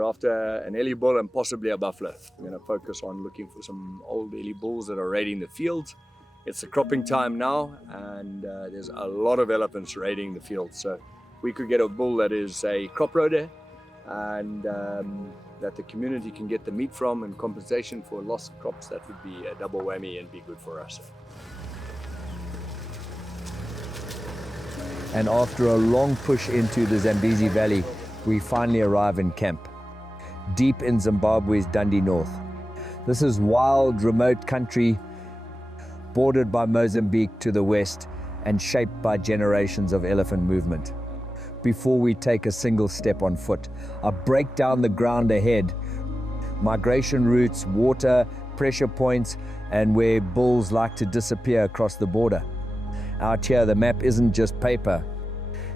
We're after an Ellie bull and possibly a buffalo. We're going to focus on looking for some old Ellie bulls that are raiding the fields. It's the cropping time now, and there's a lot of elephants raiding the fields. So we could get a bull that is a crop roader, and that the community can get the meat from, and compensation for lost crops. That would be a double whammy and be good for us. And after a long push into the Zambezi Valley, we finally arrive in camp, deep in Zimbabwe's Dande North. This is wild, remote country, bordered by Mozambique to the west and shaped by generations of elephant movement. Before we take a single step on foot, I break down the ground ahead, migration routes, water, pressure points, and where bulls like to disappear across the border. Out here, the map isn't just paper.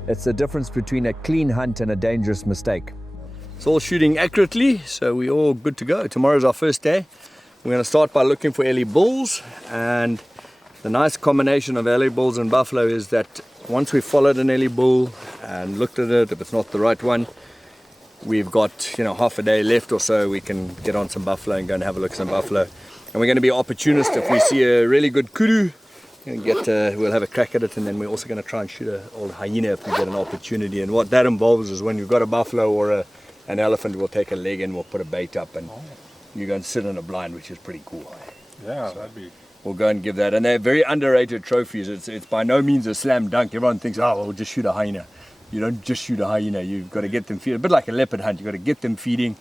It's the difference between a clean hunt and a dangerous mistake. It's all shooting accurately, so we're all good to go. Tomorrow's our first day. We're going to start by looking for Ellie bulls, and the nice combination of Ellie bulls and buffalo is that once we've followed an Ellie bull and looked at it, if it's not the right one, we've got half a day left or so. We can get on some buffalo and go and have a look at some buffalo. And we're going to be opportunist. If we see a really good kudu, we'll have a crack at it, and then we're also going to try and shoot an old hyena if we get an opportunity. And what that involves is when you've got a buffalo or an elephant, we'll take a leg and we'll put a bait up, and you go and sit in a blind, which is pretty cool. Yeah, so that'd be... We'll go and give that. And they're very underrated trophies. It's by no means a slam dunk. Everyone thinks, oh, we'll just shoot a hyena. You don't just shoot a hyena. You've got to get them feeding. A bit like a leopard hunt. You've got to get them feeding.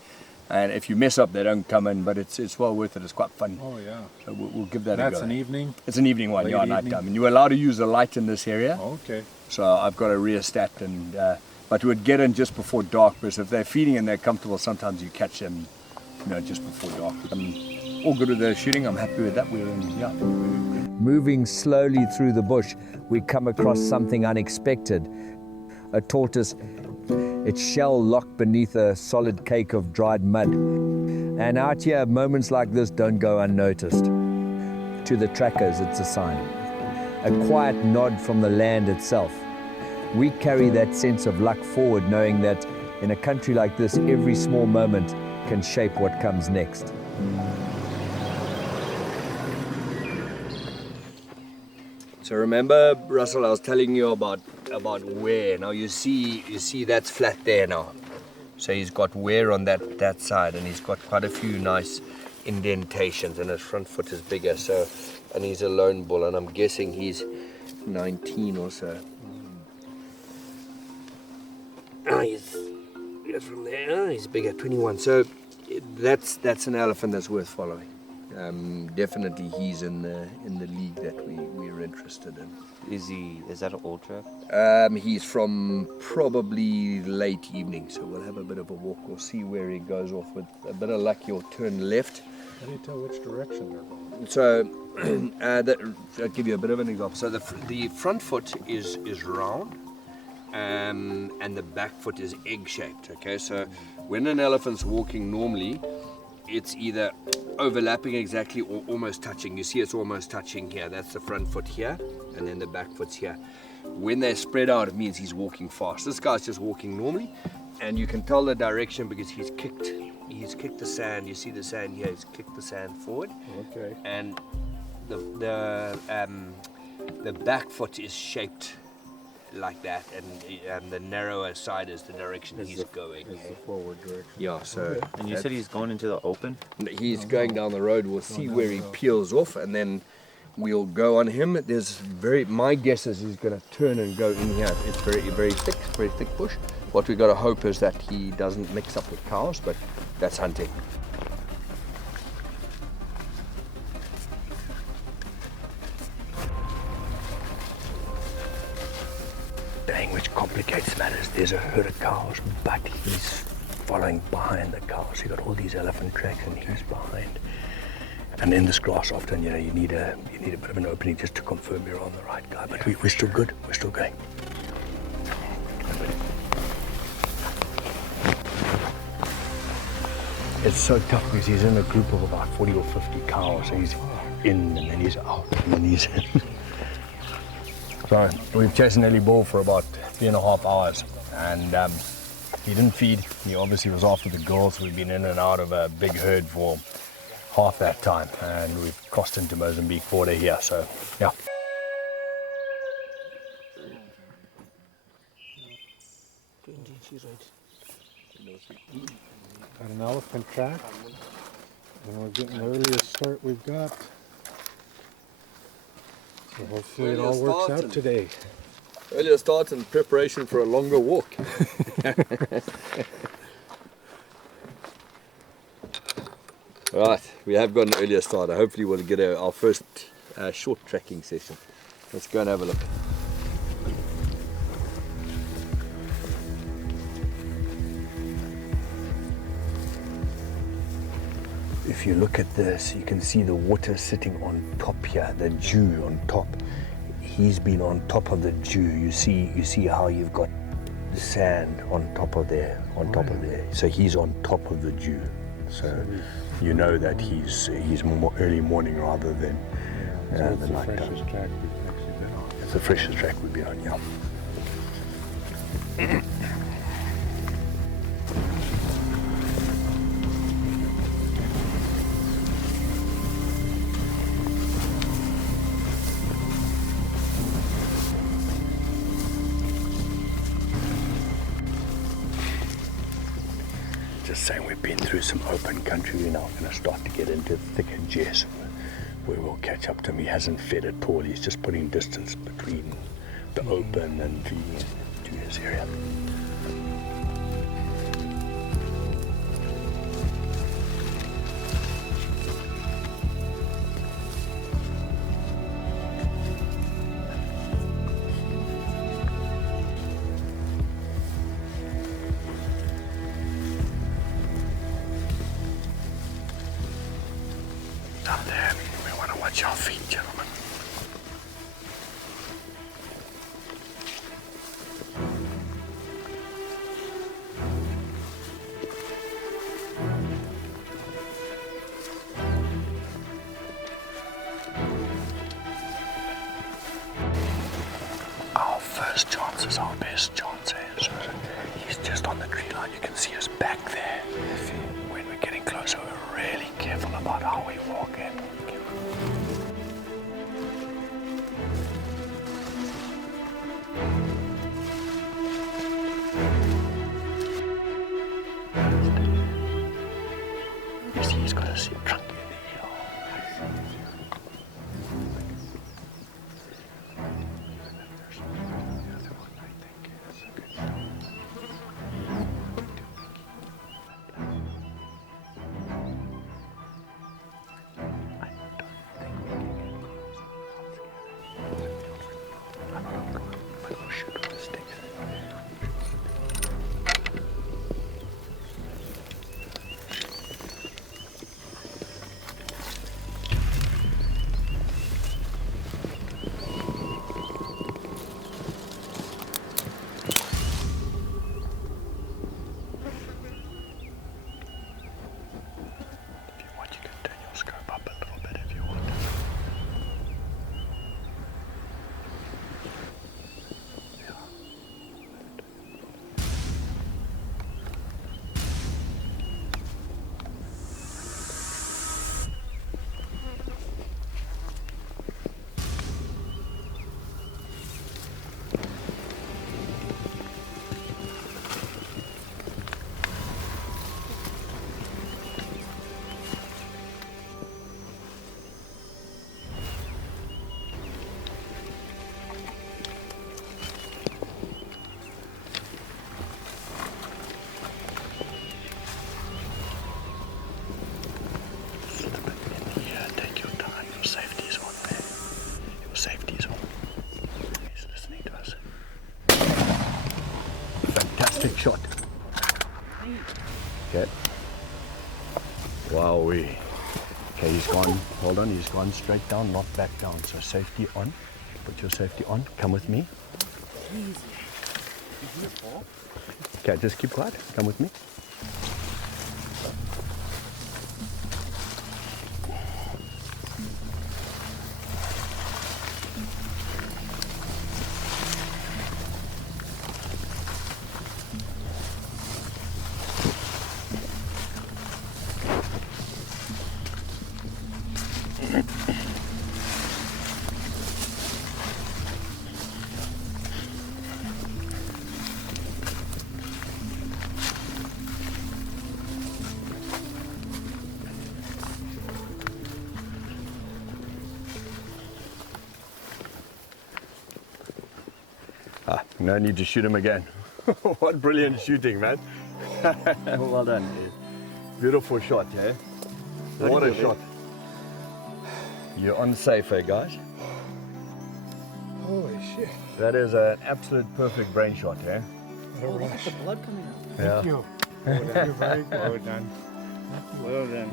And if you mess up, they don't come in. But it's well worth it. It's quite fun. Oh, yeah. So we'll give that a go. That's an evening? It's an evening one, Late night time. And you're allowed to use the light in this area. Okay. So I've got a rheostat. But we'd get in just before dark. Because if they're feeding and they're comfortable, sometimes you catch them just before dark. I'm all good with the shooting. I'm happy with that. We're in, Moving slowly through the bush, we come across something unexpected. A tortoise, its shell locked beneath a solid cake of dried mud. And out here, moments like this don't go unnoticed. To the trackers, it's a sign. A quiet nod from the land itself. We carry that sense of luck forward, knowing that in a country like this, every small moment can shape what comes next. So remember, Russell, I was telling you about wear. Now you see that's flat there now. So he's got wear on that side, and he's got quite a few nice indentations, and his front foot is bigger. So, and he's a lone bull, and I'm guessing he's 19 or so. He's from there. He's bigger, 21. So that's an elephant that's worth following. Definitely he's in the league that we're interested in. Is that an old track? He's from probably late evening, so we'll have a bit of a walk. We'll see where he goes off. With a bit of luck, he'll turn left. How do you tell which direction they're going? So I'll give you a bit of an example. So the front foot is round, and the back foot is egg-shaped. Okay, so when an elephant's walking normally, it's either overlapping exactly or almost touching. You see it's almost touching here. That's the front foot here, and then the back foot's here. When they're spread out, it means he's walking fast. This guy's just walking normally, and you can tell the direction because he's kicked the sand. You see the sand here, he's kicked the sand forward. Okay. And the back foot is shaped like that, and the narrower side is the direction he's going. Is the forward direction. Yeah, so... Okay. And you said he's going into the open? He's going down the road. We'll see where he peels off, and then we'll go on him. My guess is he's going to turn and go in here. It's very thick bush. What we've got to hope is that he doesn't mix up with cows, but that's hunting. Which complicates matters. There's a herd of cows, but he's following behind the cows. You've got all these elephant tracks, and he's behind. And in this grass, often, you need a bit of an opening just to confirm you're on the right guy. But we're still good. We're still going. It's so tough because he's in a group of about 40 or 50 cows. So he's in, and then he's out, and then he's in. So we've chased an Ellie bull for about 3.5 hours, and He didn't feed. He obviously was after the girls. We've been in and out of a big herd for half that time, and we've crossed into Mozambique border here, so yeah. Got an elephant track, and we're getting the earliest start we've got. So hopefully it all works out today. Earlier start in preparation for a longer walk. Right, we have got an earlier start. Hopefully we'll get our first short trekking session. Let's go and have a look. If you look at this, you can see the water sitting on top here, the dew on top. He's been on top of the dew. You see how you've got the sand on top of there, So he's on top of the dew. So you know that he's more early morning rather than the night time. Freshest track we've actually been on. It's the freshest track we've been on, yeah. Just saying, we've been through some open country. We're now going to start to get into thicker jess where we'll catch up to him. He hasn't fed at all. He's just putting distance between the open and to his area. Down there, we want to watch our feet, gentlemen. Our first chance is our best chance, eh? So he's just on the tree line. You can see us back there. When we're getting closer, we're really careful about how we walk in. You see, he's got a trunk in the hill. Shot. Okay. Wowee. Okay, he's gone. Hold on, he's gone straight down, not back down. So safety on. Put your safety on. Come with me. Okay, just keep quiet. Come with me. No need to shoot him again. What brilliant shooting, man. Well done. Beautiful shot, yeah? What a shot. You're on safe, eh, guys? Holy shit. That is an absolute perfect brain shot, eh? Oh, look at the blood coming out. Thank you. Thank you very much. Well done. Well done.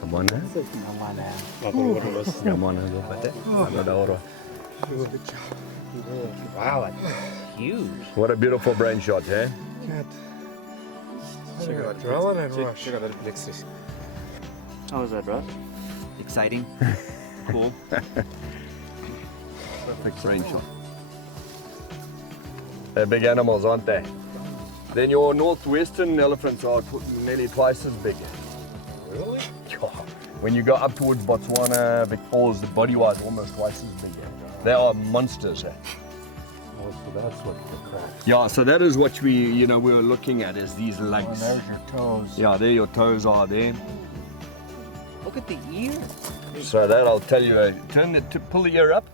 Come on, eh? Come on, Wow, that's huge. What a beautiful brain shot, eh? Adrenaline rush. How was that, Russ? Exciting. Cool. Perfect brain shot. They're big animals, aren't they? Then your northwestern elephants are nearly twice as big. Really? When you go up towards Botswana, Big Falls, the body-wise almost twice as big. They are monsters. Eh? Oh, so that's what the crack. Yeah, so that is what we were looking at, is these legs. Oh, there's your toes. Yeah, there your toes are there. Look at the ear. So that I'll tell you, pull the ear up.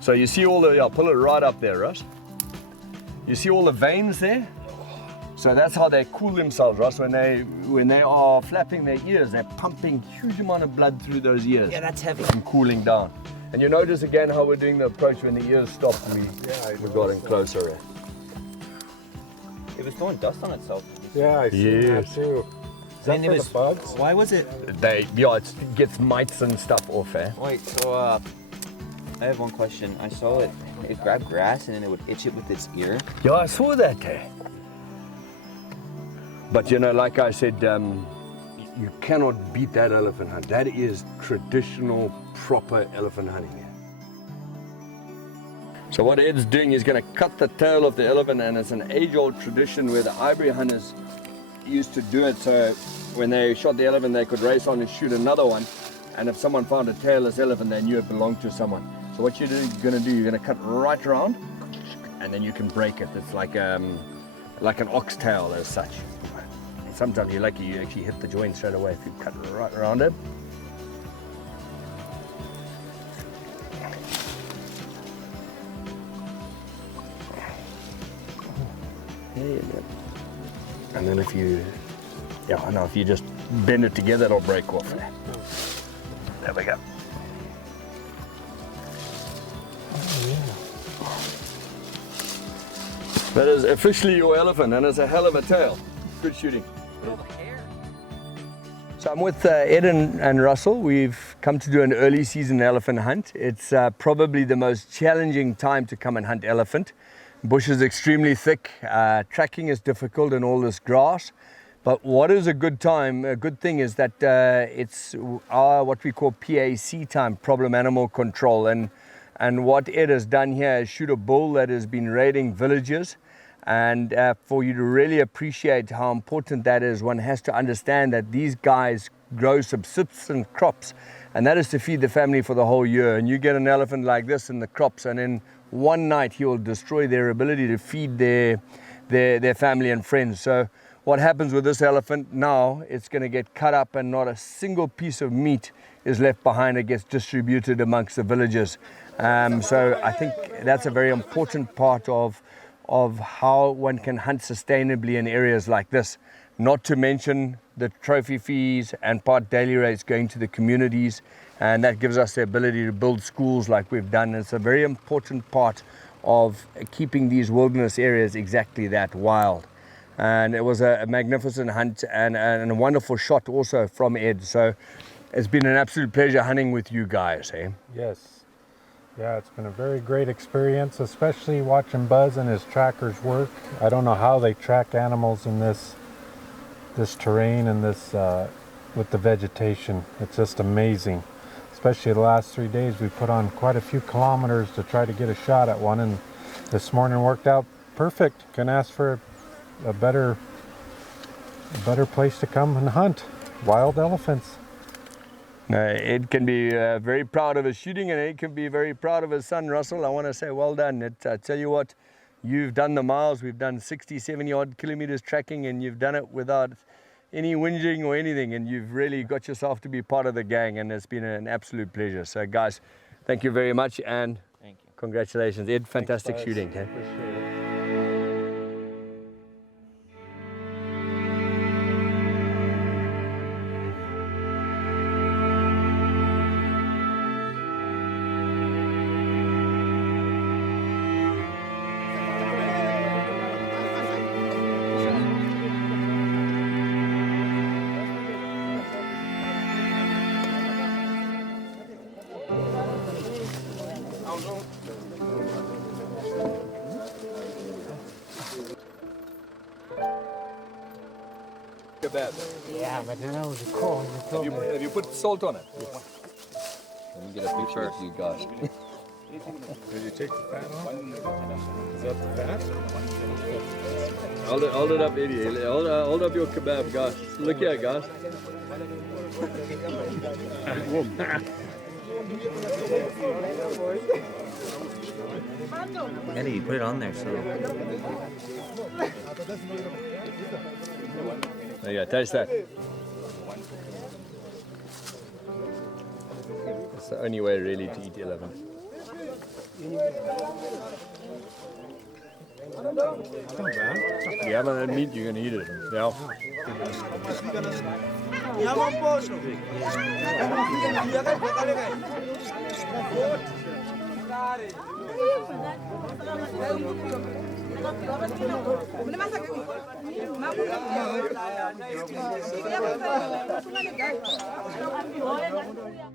So you see all the, pull it right up there, Russ. You see all the veins there? So that's how they cool themselves, Russ. When they are flapping their ears, they're pumping huge amount of blood through those ears. Yeah, that's heavy. And cooling down. And you notice again how we're doing the approach when the ears stop, we got in closer. It was throwing dust on itself. Yeah, I see that Yes. too. Is that for the bugs? Why was it? It gets mites and stuff off, eh? Wait, so I have one question. I saw it grab grass and then it would itch it with its ear. Yeah, I saw that, eh? But like I said, you cannot beat that elephant hunt. That is traditional, proper elephant hunting. So what Ed's doing is going to cut the tail of the elephant, and it's an age-old tradition where the ivory hunters used to do it. So when they shot the elephant, they could race on and shoot another one. And if someone found a tailless elephant, they knew it belonged to someone. So what you're going to do, you're going to cut right around, and then you can break it. It's like an oxtail as such. Sometimes you're lucky you actually hit the joint straight away if you cut right around it. And then if you just bend it together, it'll break off. There we go. That is officially your elephant, and it's a hell of a tail. Good shooting. So I'm with Ed and Russell. We've come to do an early season elephant hunt. It's probably the most challenging time to come and hunt elephant. Bush is extremely thick, tracking is difficult in all this grass. But what is a good thing is that it's our what we call PAC time, problem animal control. And what Ed has done here is shoot a bull that has been raiding villages. And for you to really appreciate how important that is, one has to understand that these guys grow subsistence crops, and that is to feed the family for the whole year. And you get an elephant like this in the crops, and in one night he will destroy their ability to feed their family and friends. So what happens with this elephant now, it's going to get cut up and not a single piece of meat is left behind. It gets distributed amongst the villagers. So I think that's a very important part of how one can hunt sustainably in areas like this. Not to mention the trophy fees and part daily rates going to the communities, and that gives us the ability to build schools like we've done. It's a very important part of keeping these wilderness areas exactly that, wild. And it was a magnificent hunt and a wonderful shot also from Ed. So it's been an absolute pleasure hunting with you guys. Yes. Yeah, it's been a very great experience, especially watching Buzz and his trackers work. I don't know how they track animals in this terrain and this with the vegetation. It's just amazing. Especially the last 3 days, we put on quite a few kilometers to try to get a shot at one, and this morning worked out perfect. Couldn't ask for a better place to come and hunt wild elephants. Ed can be very proud of his shooting, and Ed can be very proud of his son, Russell. I want to say well done. I tell you what, you've done the miles. We've done 60, 70 odd kilometers tracking, and you've done it without any whinging or anything, and you've really got yourself to be part of the gang, and it's been an absolute pleasure. So guys, Thank you very much, and Thank you. congratulations, Ed. Fantastic Buzz. shooting. Okay? Appreciate it. Kebab. Yeah, but then I was cold. Have you put salt on it? Let me get a picture of you guys. Did you take the fat off? Is that the fat? Hold it up, Eddie. Hold up your kebab, guys. Look here, guys. Eddie, put it on there so. There you go, taste that. It's the only way really to eat 11. If you haven't had meat, you're going to eat it. Yeah. Mama